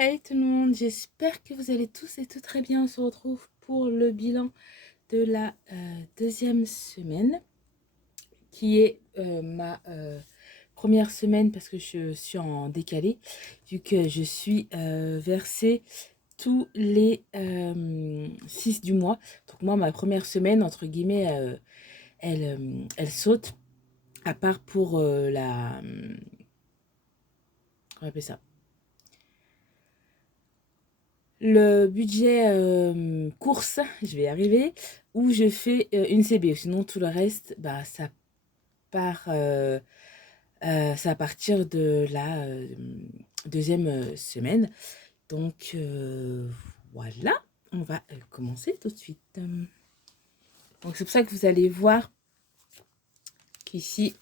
Hey tout le monde, j'espère que vous allez tous et toutes très bien. On se retrouve pour le bilan de la deuxième semaine, qui est ma première semaine parce que je suis en décalé, vu que je suis versée tous les 6 du mois. Donc moi, ma première semaine, entre guillemets, elle saute, à part pour on appelle ça le budget course, je vais y arriver, où je fais une CB. Sinon, tout le reste, bah, ça part, c'est à partir de la deuxième semaine. Donc, voilà, on va commencer tout de suite. Donc, c'est pour ça que vous allez voir qu'ici,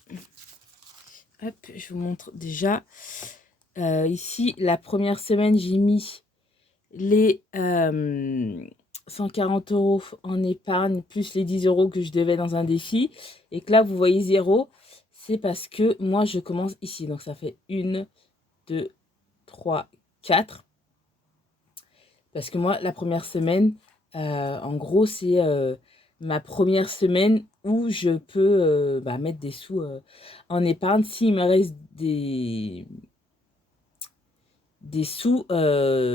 hop, je vous montre déjà. Ici, la première semaine, j'ai mis les 140 € en épargne, plus les 10 € que je devais dans un défi. Et que là, vous voyez 0, c'est parce que moi, je commence ici. Donc, ça fait 1, 2, 3, 4. Parce que moi, la première semaine, en gros, c'est ma première semaine où je peux mettre des sous en épargne. S'il me reste des sous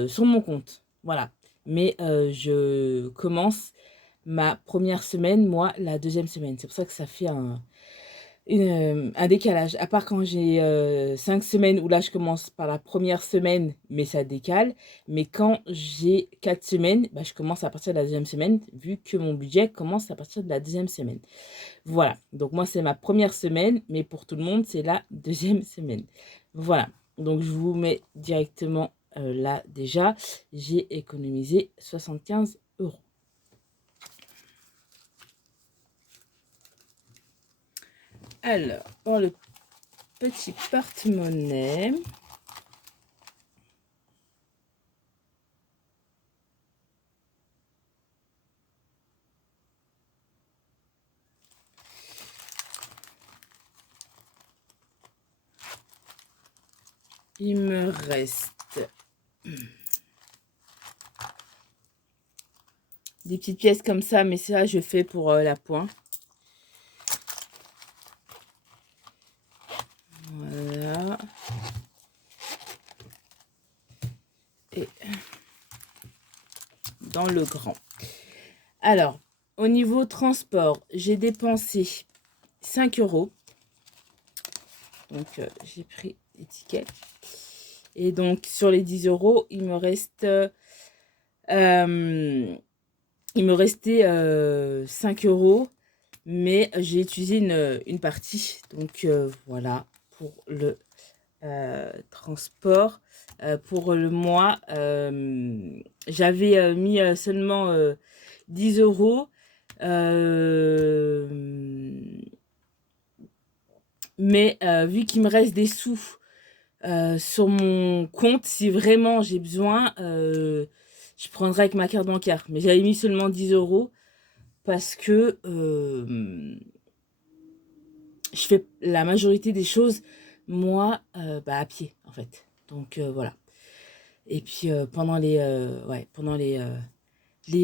sur mon compte. Voilà. Mais je commence ma première semaine, moi, la deuxième semaine. C'est pour ça que ça fait un décalage. À part quand j'ai 5 semaines où là, je commence par la première semaine, mais ça décale. Mais quand j'ai 4 semaines, bah, je commence à partir de la deuxième semaine, vu que mon budget commence à partir de la deuxième semaine. Voilà. Donc moi, c'est ma première semaine, mais pour tout le monde, c'est la deuxième semaine. Voilà. Donc, je vous mets directement là déjà. J'ai économisé 75 €. Alors, dans le petit porte-monnaie, il me reste des petites pièces comme ça, mais ça, je fais pour la pointe. Voilà. Et dans le grand. Alors, au niveau transport, j'ai dépensé 5 €. Donc, j'ai pris l'étiquette. Et donc, sur les 10 €, il me restait 5 €. Mais j'ai utilisé une partie. Donc, voilà, pour le transport. Pour le mois, j'avais mis seulement 10 €. Mais vu qu'il me reste des sous sur mon compte, si vraiment j'ai besoin, je prendrai avec ma carte bancaire. Mais j'avais mis seulement 10 € parce que je fais la majorité des choses, moi, à pied, en fait. Donc, voilà. Et puis, pendant les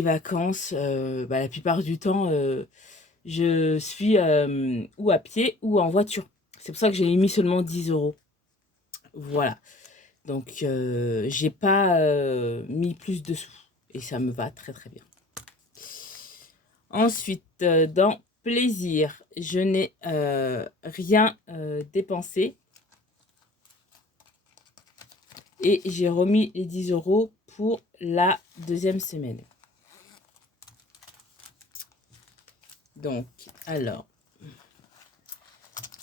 vacances, la plupart du temps, je suis ou à pied ou en voiture. C'est pour ça que j'ai mis seulement 10 €. Voilà. Donc, j'ai pas mis plus de sous. Et ça me va très, très bien. Ensuite, dans plaisir, je n'ai rien dépensé. Et j'ai remis les 10 € pour la deuxième semaine. Donc, alors,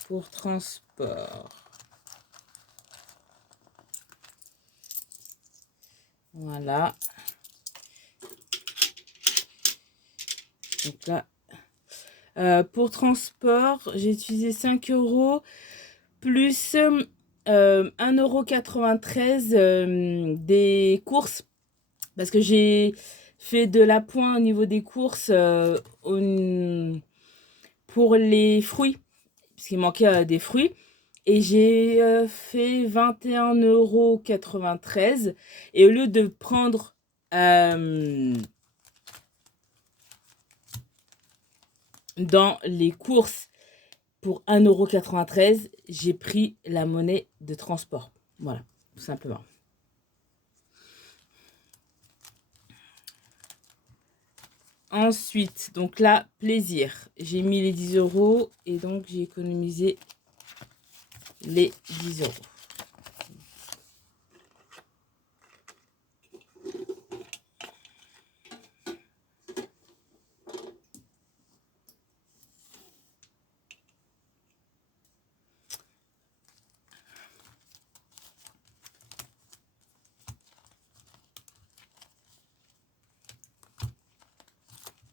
pour transport. Voilà. Donc là, pour transport, j'ai utilisé 5 € plus 1,93 € des courses. Parce que j'ai fait de l'appoint au niveau des courses pour les fruits. Parce qu'il manquait des fruits. Et j'ai fait 21,93 €. Et au lieu de prendre dans les courses pour 1,93 €, j'ai pris la monnaie de transport. Voilà, tout simplement. Ensuite, donc là, plaisir. J'ai mis les 10 € et donc j'ai économisé les 10 €.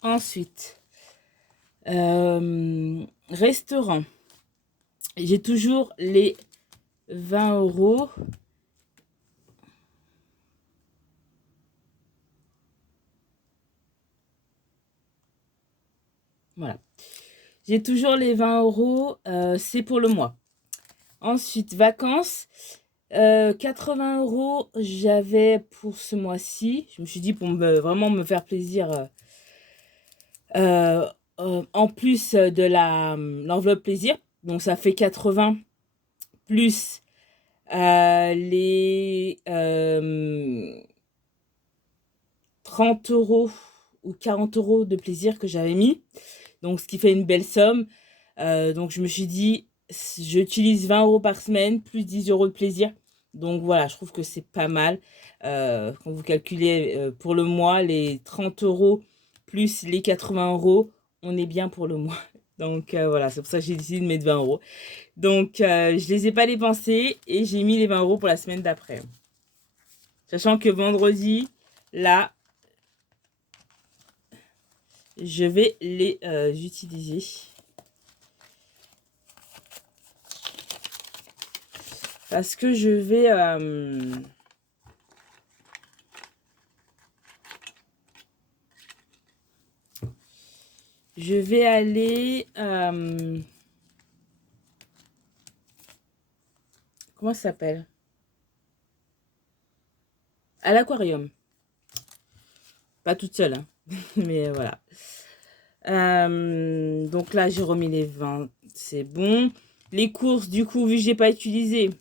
Ensuite, restaurant. J'ai toujours les 20 €. Voilà. J'ai toujours les 20 €. C'est pour le mois. Ensuite, vacances. 80 € j'avais pour ce mois-ci. Je me suis dit pour vraiment me faire plaisir. En plus de l'enveloppe plaisir. Donc ça fait 80 plus les 30 € ou 40 € de plaisir que j'avais mis. Donc ce qui fait une belle somme. Donc je me suis dit, j'utilise 20 € par semaine, plus 10 € de plaisir. Donc voilà, je trouve que c'est pas mal. Quand vous calculez pour le mois, les 30 € plus les 80 €, on est bien pour le mois. Donc voilà, c'est pour ça que j'ai décidé de mettre 20 €. Donc je les ai pas dépensés et j'ai mis les 20 € pour la semaine d'après. Sachant que vendredi, là, je vais les utiliser. Parce que je vais... je vais aller... comment ça s'appelle? À l'aquarium. Pas toute seule, hein. Mais voilà. Donc là, j'ai remis les 20. C'est bon. Les courses, du coup, vu que j'ai pas utilisé,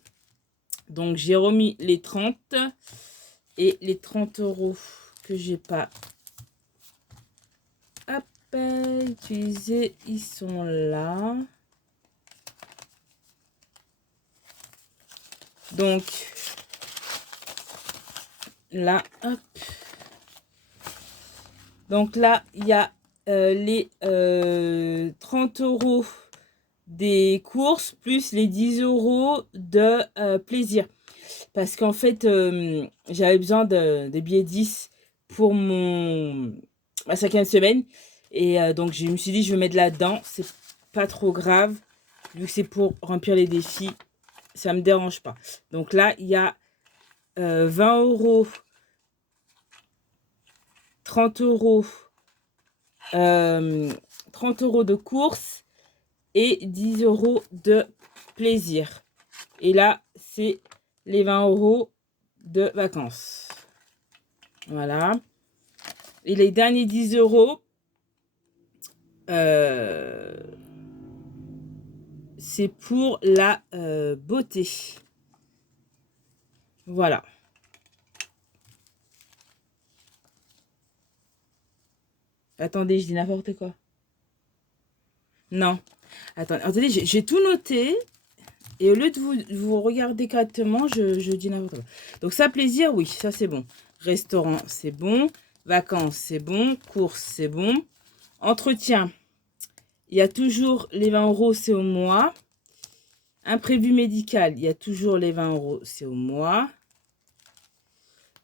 donc j'ai remis les 30. Et les 30 € que j'ai pas utilisés, ils sont là. Donc là, hop. Donc là, il y a les 30 € des courses plus les 10 € de plaisir. Parce qu'en fait, j'avais besoin de billets 10 pour ma 5e semaine. Et donc, je me suis dit, je vais mettre là-dedans. C'est pas trop grave. Vu que c'est pour remplir les défis, ça me dérange pas. Donc là, il y a 20 €, 30 €, 30 € de course et 10 € de plaisir. Et là, c'est les 20 € de vacances. Voilà. Et les derniers 10 €, c'est pour la beauté. Voilà. Attendez, je dis n'importe quoi. Non. Attendez, j'ai tout noté. Et au lieu de vous regarder correctement, je dis n'importe quoi. Donc ça, plaisir, oui, ça c'est bon. Restaurant, c'est bon. Vacances, c'est bon. Courses, c'est bon. Entretien, il y a toujours les 20 €, c'est au mois. Imprévu médical, il y a toujours les 20 €, c'est au mois.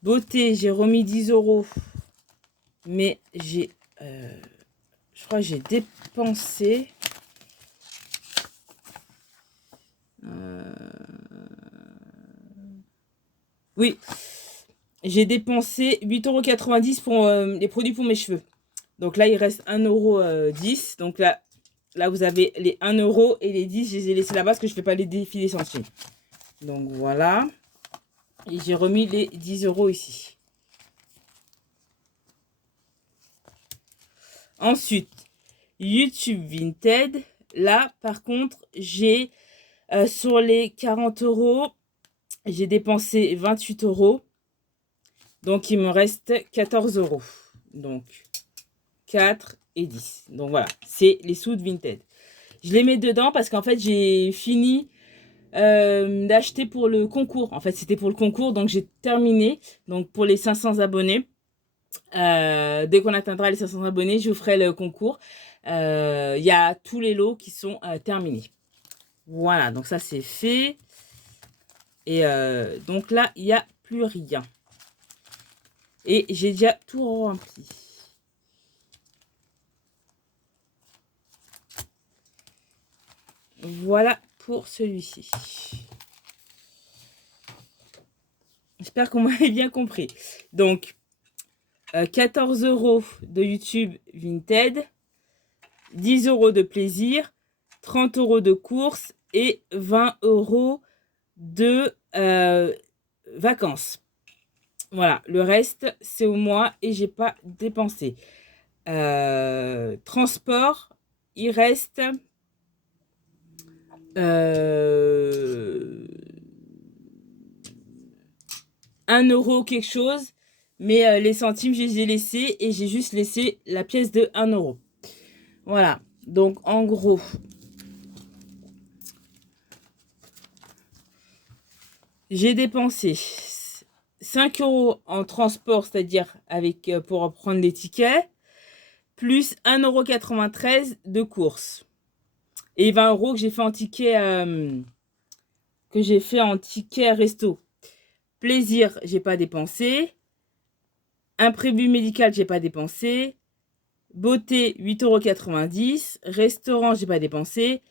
Beauté, j'ai remis 10 €. Mais j'ai... je crois que j'ai dépensé... oui, j'ai dépensé 8,90 € pour les produits pour mes cheveux. Donc là, il reste 1,10 €. Donc là, Là, vous avez les 1 euro et les 10, je les ai laissés là-bas parce que je ne fais pas les défilés centimes. Donc, voilà. Et j'ai remis les 10 euros ici. Ensuite, YouTube Vinted. Là, par contre, j'ai sur les 40 euros, j'ai dépensé 28 euros. Donc, il me reste 14 euros. Donc, 4 et 10. Donc, voilà, c'est les sous de Vinted. Je les mets dedans parce qu'en fait, j'ai fini d'acheter pour le concours. En fait, c'était pour le concours, donc j'ai terminé. Donc, pour les 500 abonnés, dès qu'on atteindra les 500 abonnés, je vous ferai le concours. Il y a tous les lots qui sont terminés. Voilà, donc ça, c'est fait. Et donc là, il n'y a plus rien. Et j'ai déjà tout rempli. Voilà pour celui-ci. J'espère qu'on m'avait bien compris. Donc, 14 euros de YouTube Vinted, 10 euros de plaisir, 30 euros de course et 20 euros de vacances. Voilà, le reste, c'est au mois et j'ai pas dépensé. Transport, il reste 1 euro quelque chose, mais les centimes, je les ai laissés et j'ai juste laissé la pièce de 1 euro. Voilà, donc en gros, j'ai dépensé 5 euros en transport, c'est-à-dire avec pour prendre les tickets, plus 1,93 € de course. Et 20 euros que j'ai fait en ticket resto. Plaisir, j'ai pas dépensé. Imprévu médical, j'ai pas dépensé. Beauté, 8,90 €. Restaurant, j'ai pas dépensé.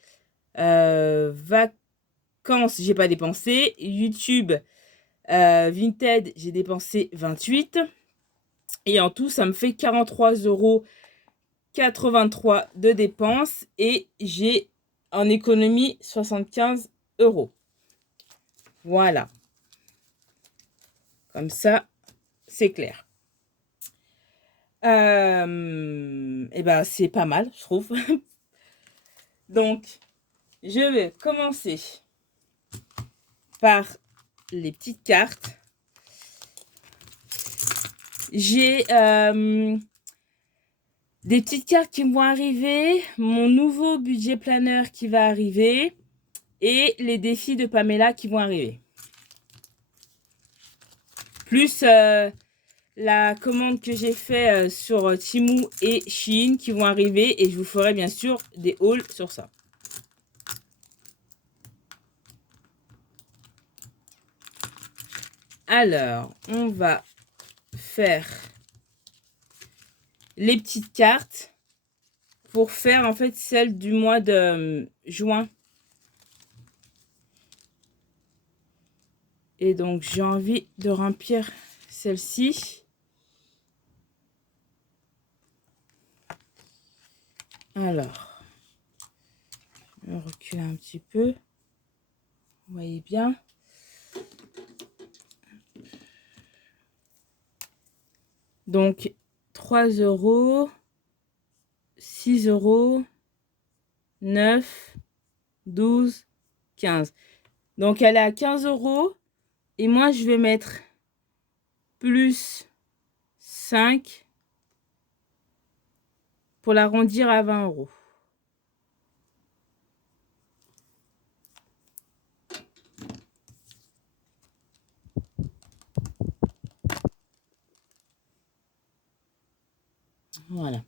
Vacances, j'ai pas dépensé. YouTube, Vinted, j'ai dépensé 28. Et en tout, ça me fait 43,83 € de dépenses. Et j'ai en économie 75 euros. Voilà. Comme ça, c'est clair. Et ben, c'est pas mal, je trouve. Donc, je vais commencer par les petites cartes. J'ai des petites cartes qui vont arriver, mon nouveau budget planner qui va arriver et les défis de Pamela qui vont arriver. Plus la commande que j'ai fait sur Temu et Shein qui vont arriver et je vous ferai bien sûr des hauls sur ça. Alors, on va faire les petites cartes pour faire en fait celle du mois de juin. Et donc, j'ai envie de remplir celle-ci. Alors, je vais reculer un petit peu. Vous voyez bien. Donc, 3 euros, 6 euros, 9, 12, 15. Donc, elle est à 15 euros. Et moi, je vais mettre plus 5 pour l'arrondir à 20 euros. Voilà.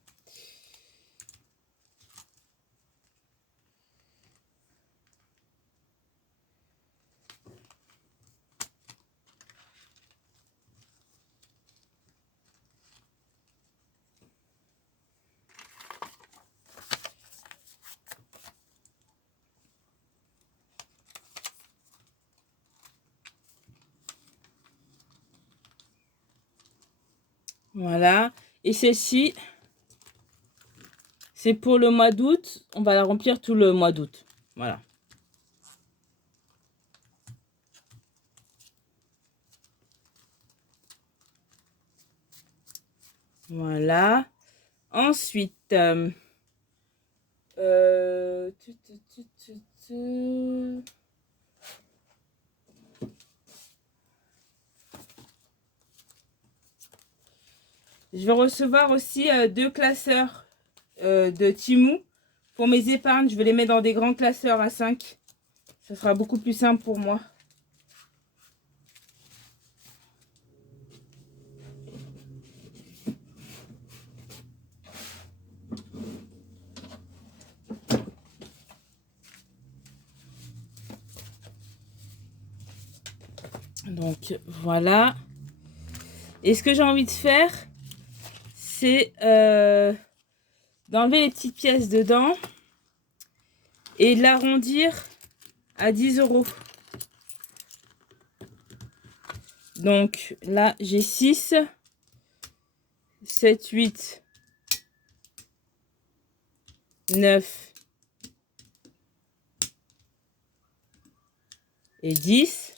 Voilà. Et celle-ci, C'est pour le mois d'août. On va la remplir tout le mois d'août. Voilà. Voilà. Ensuite, je vais recevoir aussi 2 classeurs de Temu pour mes épargnes. Je vais les mettre dans des grands classeurs à 5. Ça sera beaucoup plus simple pour moi. Donc voilà. Et ce que j'ai envie de faire, c'est d'enlever les petites pièces dedans et de l'arrondir à 10 €. Donc là, j'ai 6, 7, 8, 9 et 10.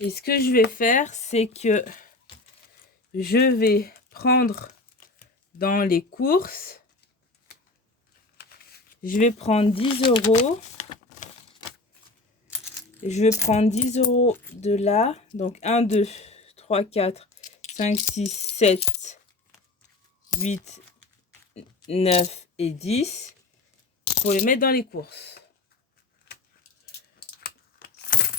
Et ce que je vais faire, c'est que je vais prendre dans les courses, je vais prendre 10 €. Je vais prendre 10 € de là. Donc 1, 2, 3, 4, 5, 6, 7, 8, 9 et 10 pour les mettre dans les courses.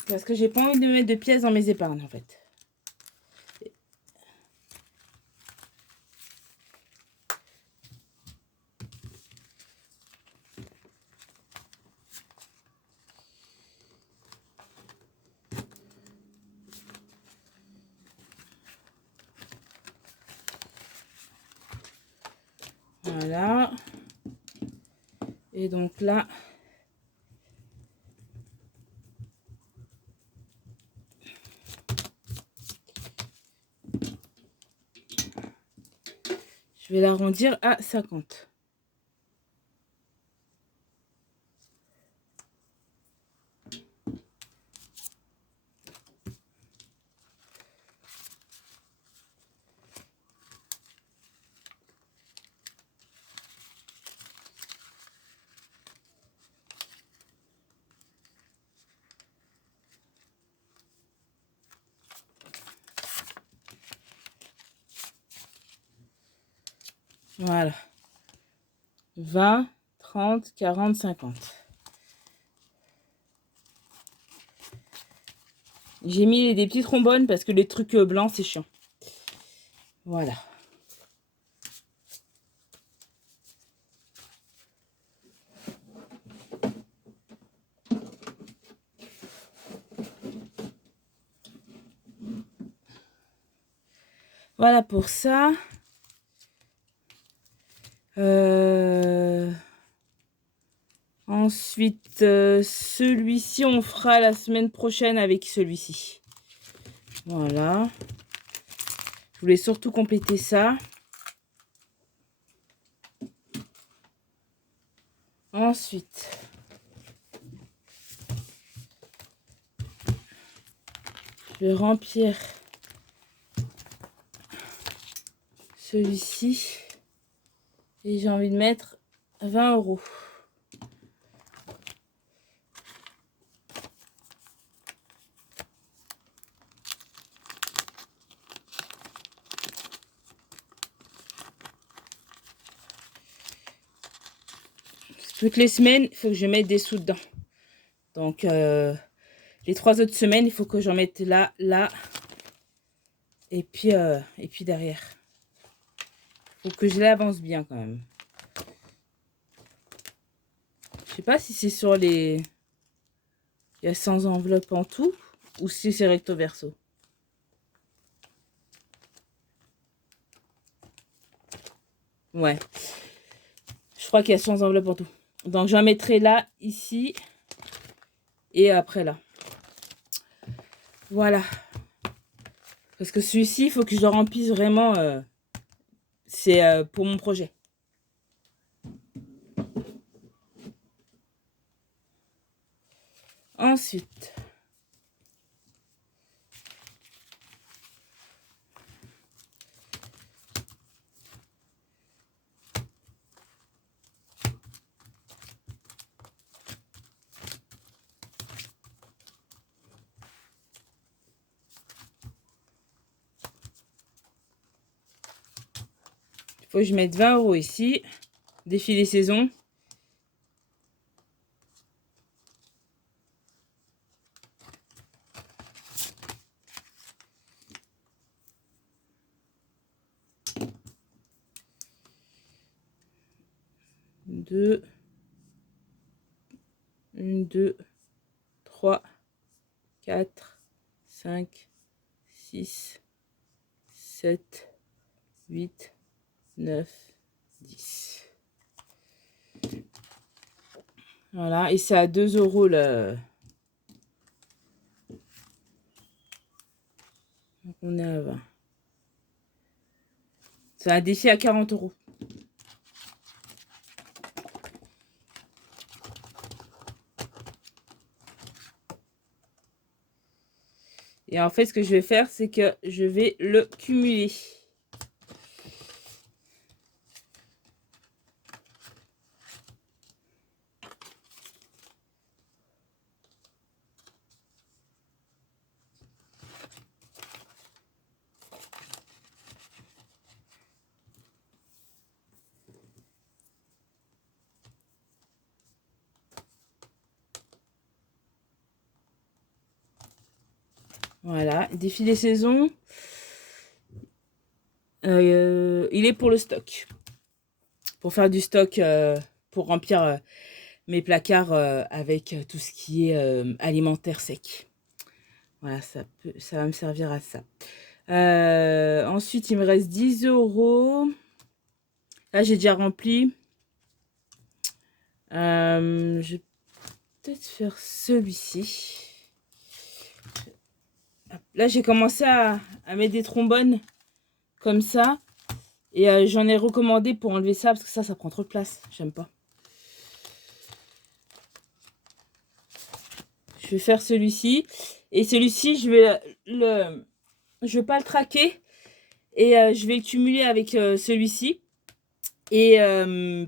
Parce que j'ai pas envie de mettre de pièces dans mes épargnes en fait. Voilà. Et donc là, je vais l'arrondir à 50. Voilà. 20, 30, 40, 50. J'ai mis des petites trombones parce que les trucs blancs, c'est chiant. Voilà. Voilà pour ça. Ensuite, celui-ci, on fera la semaine prochaine avec celui-ci. Voilà. Je voulais surtout compléter ça. Ensuite, je vais remplir celui-ci. Et j'ai envie de mettre 20 €. Toutes les semaines, il faut que je mette des sous dedans. Donc, les 3 autres semaines, il faut que j'en mette là, là. Et puis derrière. Il faut que je l'avance bien quand même. Je sais pas si c'est sur les... Il y a 100 enveloppes en tout. Ou si c'est recto verso. Ouais. Je crois qu'il y a 100 enveloppes en tout. Donc, j'en mettrai là, ici. Et après là. Voilà. Parce que celui-ci, il faut que je le remplisse vraiment. C'est pour mon projet. Ensuite, il faut que je mette 20 € ici. Défilé saison. Deux, 1, 2, 3, 4, 5, 6, 7, 8, 9, 10. Voilà, et c'est à 2 € là. Donc on est à 20. C'est un défi à 40 €. Et en fait, ce que je vais faire, c'est que je vais le cumuler. Voilà, défi des saisons. Il est pour le stock. Pour faire du stock, pour remplir mes placards avec tout ce qui est alimentaire sec. Voilà, ça va me servir à ça. Ensuite, il me reste 10 €. Là, j'ai déjà rempli. Je vais peut-être faire celui-ci. Là, j'ai commencé à mettre des trombones comme ça. Et j'en ai recommandé pour enlever ça parce que ça prend trop de place. J'aime pas. Je vais faire celui-ci. Et celui-ci, je vais pas le traquer. Et je vais le cumuler avec celui-ci. Et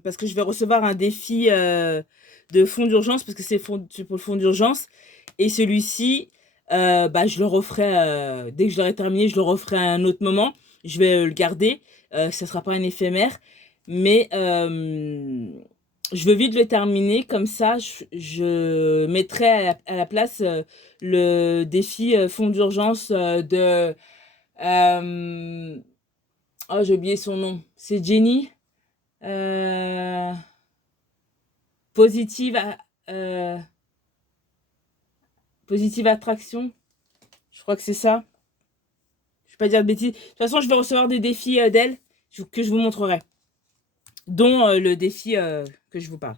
parce que je vais recevoir un défi de fonds d'urgence parce que c'est pour le fonds d'urgence. Et celui-ci, je le referai dès que je l'aurai terminé, je le referai à un autre moment. Je vais le garder. Ça sera pas un éphémère. Mais je veux vite le terminer. Comme ça, je mettrai à la place le défi fonds d'urgence de... oh, j'ai oublié son nom. C'est Jenny. Euh, positive, euh, positive attraction. Je crois que c'est ça. Je vais pas dire de bêtises. De toute façon, je vais recevoir des défis d'elle que je vous montrerai. Dont le défi que je vous parle.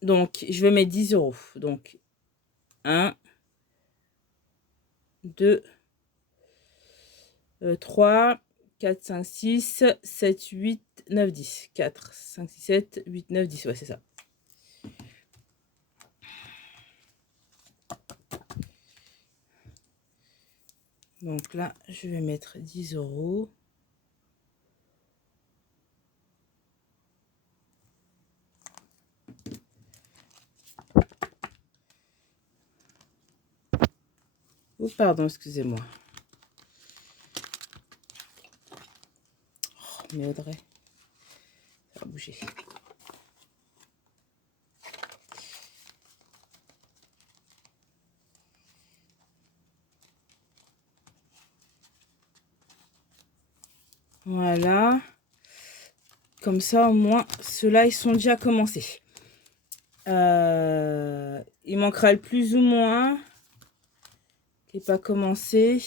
Donc, je vais mettre 10 €. Donc, 1, 2, 3, 4, 5, 6, 7, 8, 9, 10. 4, 5, 6, 7, 8, 9, 10. Ouais, c'est ça. Donc là, je vais mettre 10 €. Oh, pardon, excusez-moi. Oh, mais Audrey, ça va bouger. Voilà. Comme ça, au moins, ceux-là, ils sont déjà commencés. Il manquera le plus ou moins qui n'est pas commencé.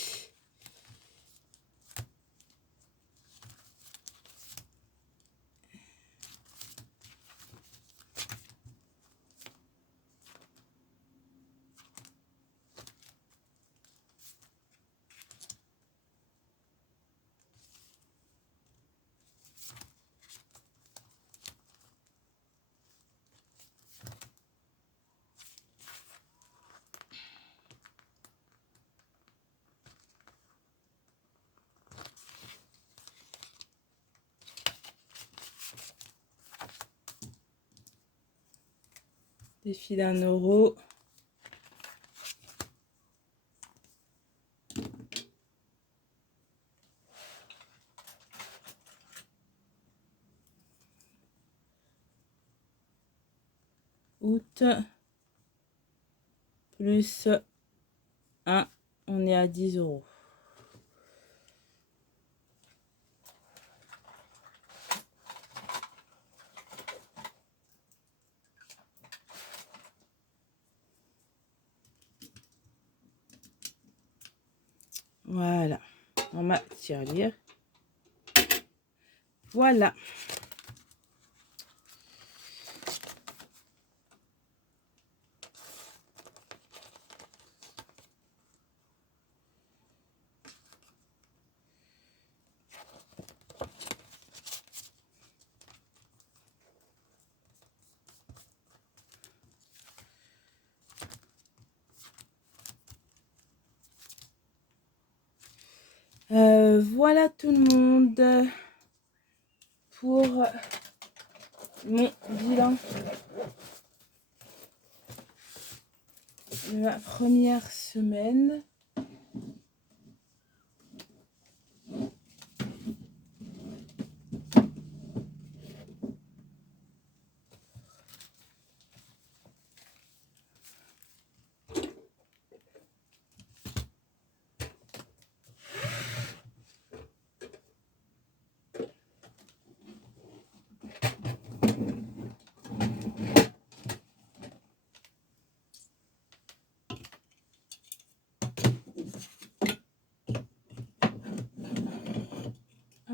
Défi d'1 €. Août plus 1, on est à 10 €. Voilà, dans ma tirelire. Voilà. Voilà tout le monde pour mon bilan de ma première semaine.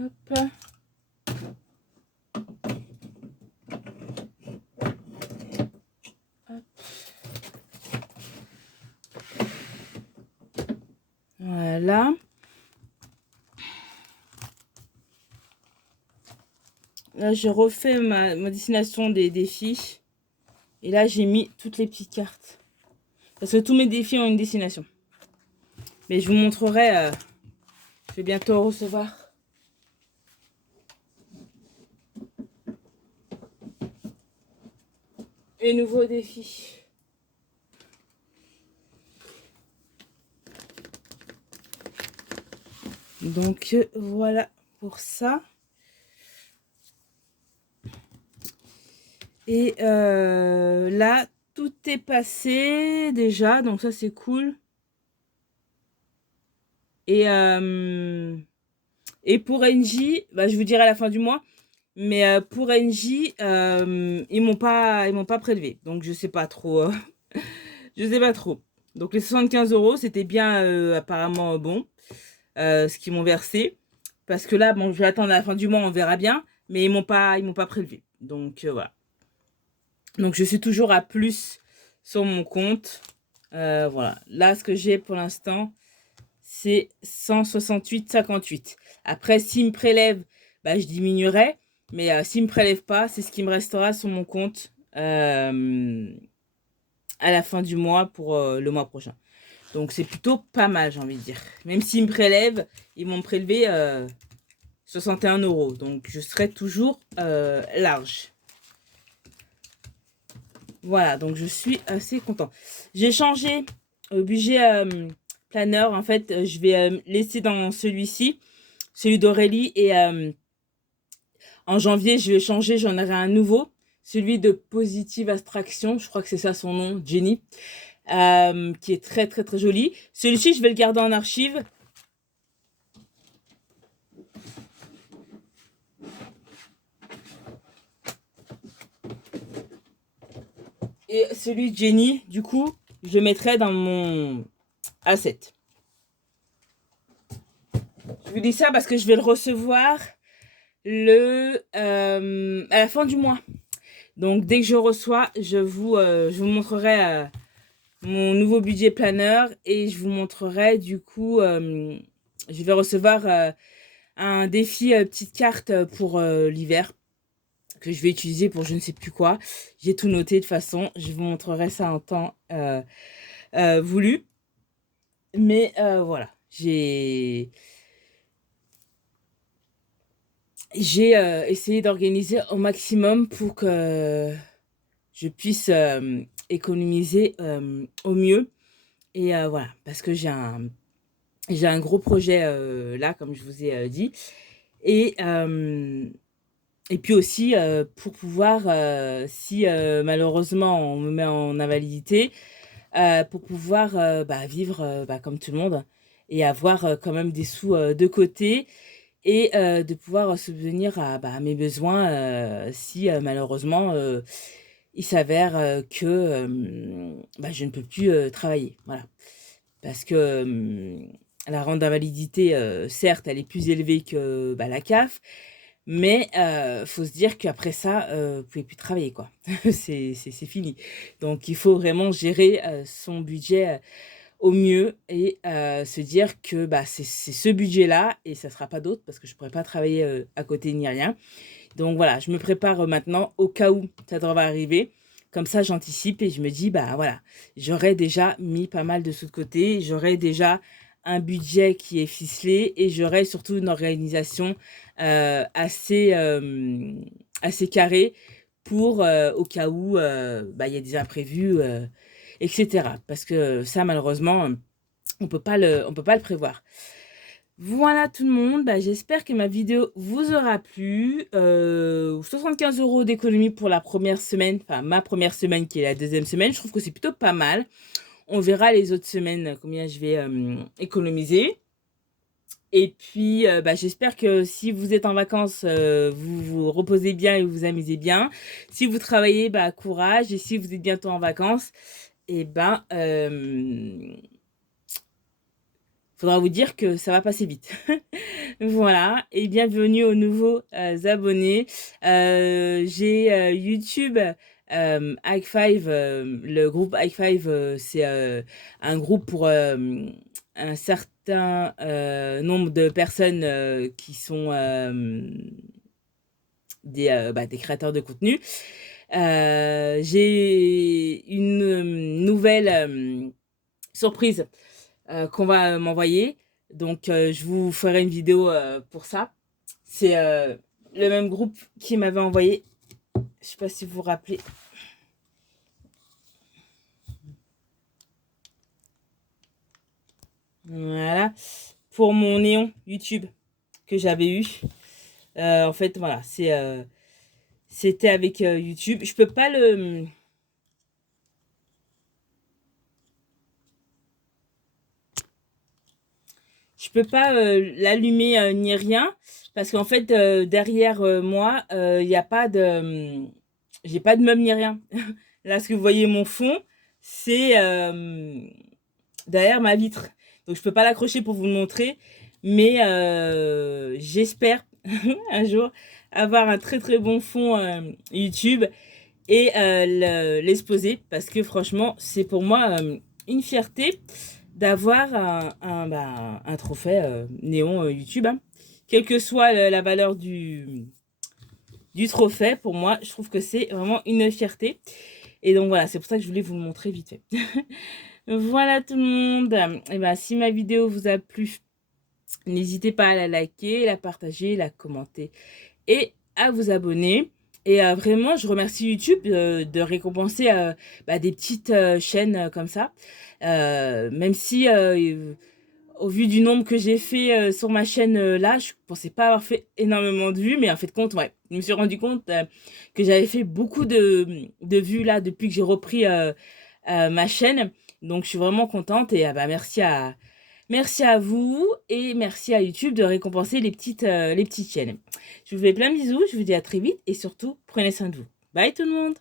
Hop. Hop. Voilà. Là, je refais ma destination des défis. Et là, j'ai mis toutes les petites cartes. Parce que tous mes défis ont une destination. Mais je vous montrerai. Je vais bientôt recevoir les nouveaux défis. Donc, voilà pour ça. Et là, tout est passé déjà. Donc, ça, c'est cool. Et pour NJ, bah, je vous dirai à la fin du mois. Mais pour NJ, ils m'ont pas prélevé. Donc, je sais pas trop. Je sais pas trop. Donc, les 75 €, c'était bien apparemment bon. Ce qu'ils m'ont versé. Parce que là, bon, je vais attendre à la fin du mois, on verra bien. Mais ils m'ont pas prélevé. Donc, voilà. Donc, je suis toujours à plus sur mon compte. Voilà. Là, ce que j'ai pour l'instant, c'est 168,58. Après, s'ils me prélèvent, bah, je diminuerai. Mais s'ils me prélèvent pas, c'est ce qui me restera sur mon compte à la fin du mois pour le mois prochain. Donc, c'est plutôt pas mal, j'ai envie de dire. Même s'ils me prélèvent, ils vont me prélever 61 €. Donc, je serai toujours large. Voilà, donc je suis assez content. J'ai changé au budget planner. En fait, je vais laisser dans celui-ci, celui d'Aurélie. Et en janvier, je vais changer, j'en aurai un nouveau. Celui de Positive Abstraction, je crois que c'est ça son nom, Jenny. Qui est très très très joli. Celui-ci, je vais le garder en archive. Et celui de Jenny, du coup, je le mettrai dans mon asset. Je vous dis ça parce que je vais le recevoir à la fin du mois. Donc, dès que je reçois, je vous montrerai mon nouveau budget planner. Et je vous montrerai, du coup, je vais recevoir un défi petite carte pour l'hiver que je vais utiliser pour je ne sais plus quoi. J'ai tout noté de toute façon. Je vous montrerai ça en temps voulu. Mais voilà, j'ai essayé d'organiser au maximum pour que je puisse économiser au mieux. Et voilà, parce que j'ai un gros projet là, comme je vous ai dit. Et puis aussi, pour pouvoir, si malheureusement on me met en invalidité, pour pouvoir vivre comme tout le monde et avoir quand même des sous de côté et de pouvoir subvenir à mes besoins si malheureusement il s'avère que je ne peux plus travailler. Voilà. Parce que la rente d'invalidité, certes, elle est plus élevée que la CAF, mais faut se dire qu'après ça, vous pouvez plus travailler, quoi. C'est fini. Donc il faut vraiment gérer son budget au mieux et se dire que c'est ce budget-là et ça sera pas d'autre parce que je pourrais pas travailler à côté ni rien. Donc voilà, je me prépare maintenant au cas où ça devrait arriver. Comme ça, j'anticipe et je me dis, voilà, j'aurais déjà mis pas mal de sous de côté, j'aurais déjà un budget qui est ficelé et j'aurais surtout une organisation assez carrée pour au cas où il y a des imprévus, etc. Parce que ça, malheureusement, on peut pas le prévoir. Voilà tout le monde, j'espère que ma vidéo vous aura plu. 75 € d'économie pour la première semaine, enfin ma première semaine qui est la deuxième semaine, je trouve que c'est plutôt pas mal. On verra les autres semaines combien je vais économiser. Et puis j'espère que si vous êtes en vacances, vous vous reposez bien et vous vous amusez bien. Si vous travaillez, courage. Et si vous êtes bientôt en vacances, faudra vous dire que ça va passer vite. Voilà, et bienvenue aux nouveaux abonnés. J'ai YouTube High5, le groupe High5, c'est un groupe pour un certain nombre de personnes qui sont des créateurs de contenu. J'ai une nouvelle surprise qu'on va m'envoyer. Donc, je vous ferai une vidéo pour ça. C'est le même groupe qui m'avait envoyé. Je sais pas si vous vous rappelez. Voilà. Pour mon néon YouTube que j'avais eu. En fait, voilà. C'était avec YouTube. Je peux pas le... Je peux pas l'allumer ni rien parce qu'en fait derrière moi il n'y a pas de j'ai pas de meuble ni rien. Là ce que vous voyez mon fond c'est derrière ma vitre. Donc je peux pas l'accrocher pour vous le montrer mais j'espère un jour avoir un très très bon fond YouTube et l'exposer parce que franchement c'est pour moi une fierté d'avoir un trophée néon YouTube, hein. Quelle que soit la valeur du trophée, pour moi, je trouve que c'est vraiment une fierté. Et donc voilà, c'est pour ça que je voulais vous le montrer vite fait. Voilà tout le monde. Et si ma vidéo vous a plu, n'hésitez pas à la liker, la partager, la commenter et à vous abonner. Et vraiment, je remercie YouTube de récompenser des petites chaînes comme ça. Même si, au vu du nombre que j'ai fait sur ma chaîne là, je pensais pas avoir fait énormément de vues. Mais en fait, compte, ouais, je me suis rendu compte que j'avais fait beaucoup de vues là depuis que j'ai repris ma chaîne. Donc, je suis vraiment contente. Et merci à vous et merci à YouTube de récompenser les petites chaînes. Je vous fais plein de bisous, je vous dis à très vite et surtout, prenez soin de vous. Bye tout le monde!